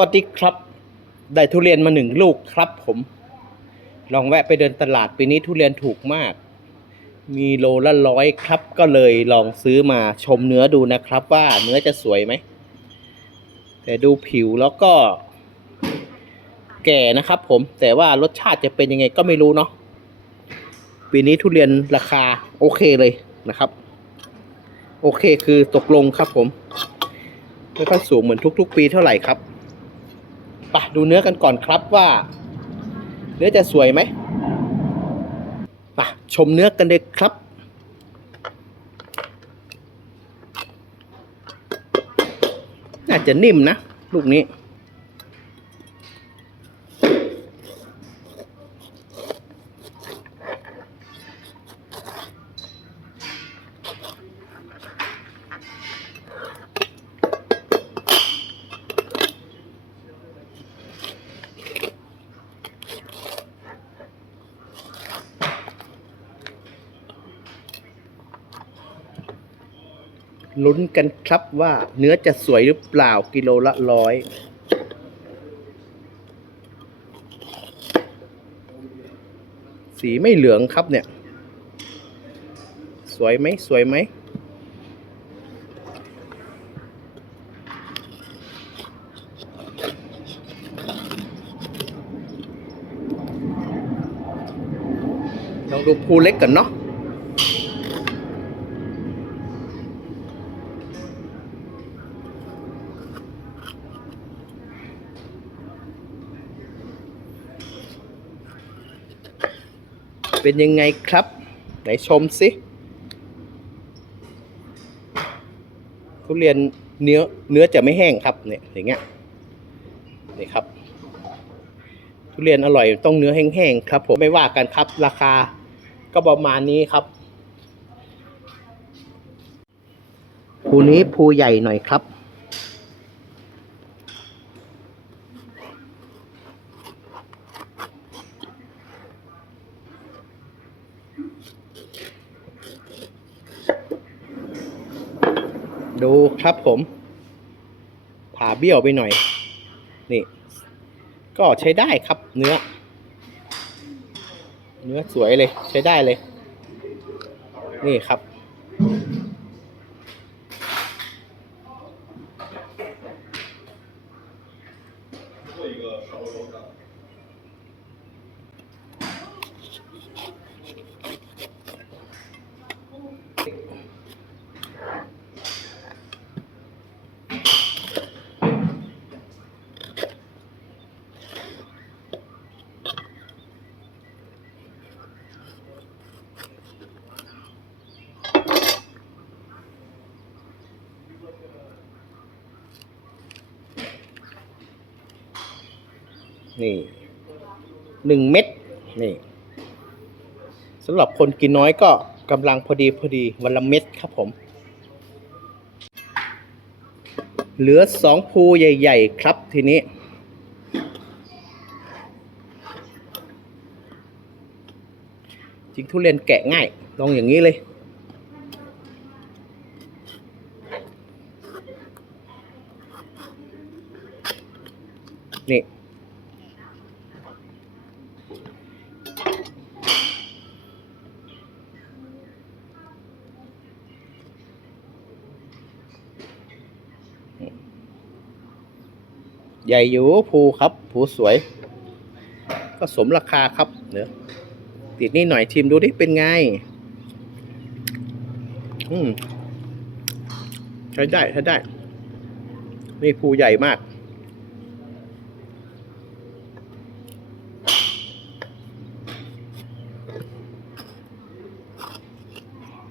วัสดีครับ ได้ทุเรียนมาหนึ่งลูกครับผม ลองแวะไปเดินตลาดปีนี้ทุเรียนถูกมาก มีโลละร้อยครับ ก็เลยลองซื้อมาชมเนื้อดูนะครับ ว่าเนื้อจะสวยไหม แต่ดูผิวแล้วก็ แก่นะครับผม แต่ว่ารสชาติจะเป็นยังไงก็ไม่รู้เนาะ ปีนี้ทุเรียนราคาโอเคเลยนะครับ โอเคคือตกลงครับผมไม่ค่อยสูงเหมือนทุก ๆ ปีเท่าไหร่ครับ ไปดูเนื้อกันก่อนครับว่า เนื้อจะสวยไหมไปชมเนื้อกันเลยครับน่าจะนิ่มนะ ลูกนี้ ลุ้นกันครับว่าเนื้อจะสวยหรือเปล่ากิโลละร้อยสีไม่เหลืองครับเนี่ย สวยไหมสวยไหมลองดูภูเล็กก่อนเนาะ เป็นยังไงครับ ไหนชมสิทุเรียนเนื้อเนื้อจะไม่แห้งครับเนี่ยอย่างเงี้ยนี่ครับ ทุเรียนอร่อยต้องเนื้อแห้งๆครับ ผมไม่ว่ากันครับ ราคาก็ประมาณนี้ครับภูนี้ภูใหญ่หน่อยครับ ดูครับผมผ่าเบี้ยวไปหน่อย นี่ ก็ใช้ได้ครับเนื้อ เนื้อสวยเลย ใช้ได้เลย นี่ครับ นี่หนึ่งเม็ดนี่สำหรับคนกินน้อยก็กำลังพอดีพอดีวันละเม็ดครับผม เหลือสองภูใหญ่ ๆ ครับทีนี้ จริงทุเรียนแกะง่าย ลองอย่างนี้เลยนี่ ใหญ่อยู่ภูครับภูสวย ก็สมราคาครับเดี๋ยวติดนี่หน่อยชิมดูดิเป็นไง อืมใช้ได้ใช้ได้ นี่ภูใหญ่มาก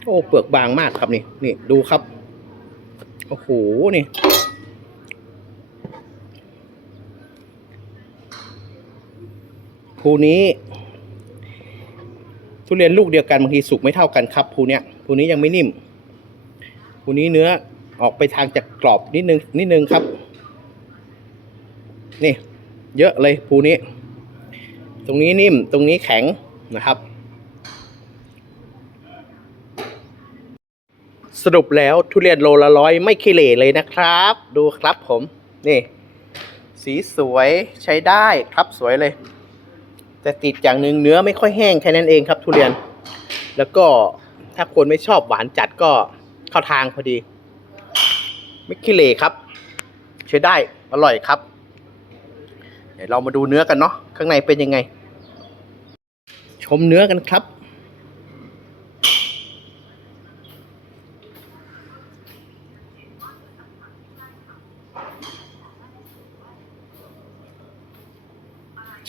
โอ้เปลือกบางมากครับนี่นี่ดูครับโอ้โหนี่ ภูนี้ ทุเรียนลูกเดียวกันบางทีสุกไม่เท่ากันครับภูเนี้ยภูนี้ยังไม่นิ่มภูนี้เนื้อออกไปทางจากกรอบนิดนึงนิดนึงครับ นี่ เยอะเลยภูนี้ ตรงนี้นิ่มตรงนี้แข็งนะครับ สรุปแล้วทุเรียนโลละร้อยไม่ขี้เหร่เลยนะครับ ดูครับผม นี่ สีสวยใช้ได้ครับสวยเลย แต่ติดอย่างหนึ่งเนื้อไม่ค่อยแห้งแค่นั้นเองครับ ทุเรียน แล้วก็ถ้าคนไม่ชอบหวานจัดก็เข้าทางพอดีไม่ขี้เหร่ครับใช้ได้อร่อยครับ เดี๋ยวเรามาดูเนื้อกันเนาะข้างในเป็นยังไง ชมเนื้อกันครับ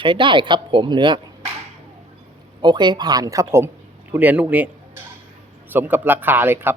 ช้ได้ครับผมเนื้อ โอเคผ่านครับผม ทุเรียนลูกนี้ สมกับราคาเลยครับ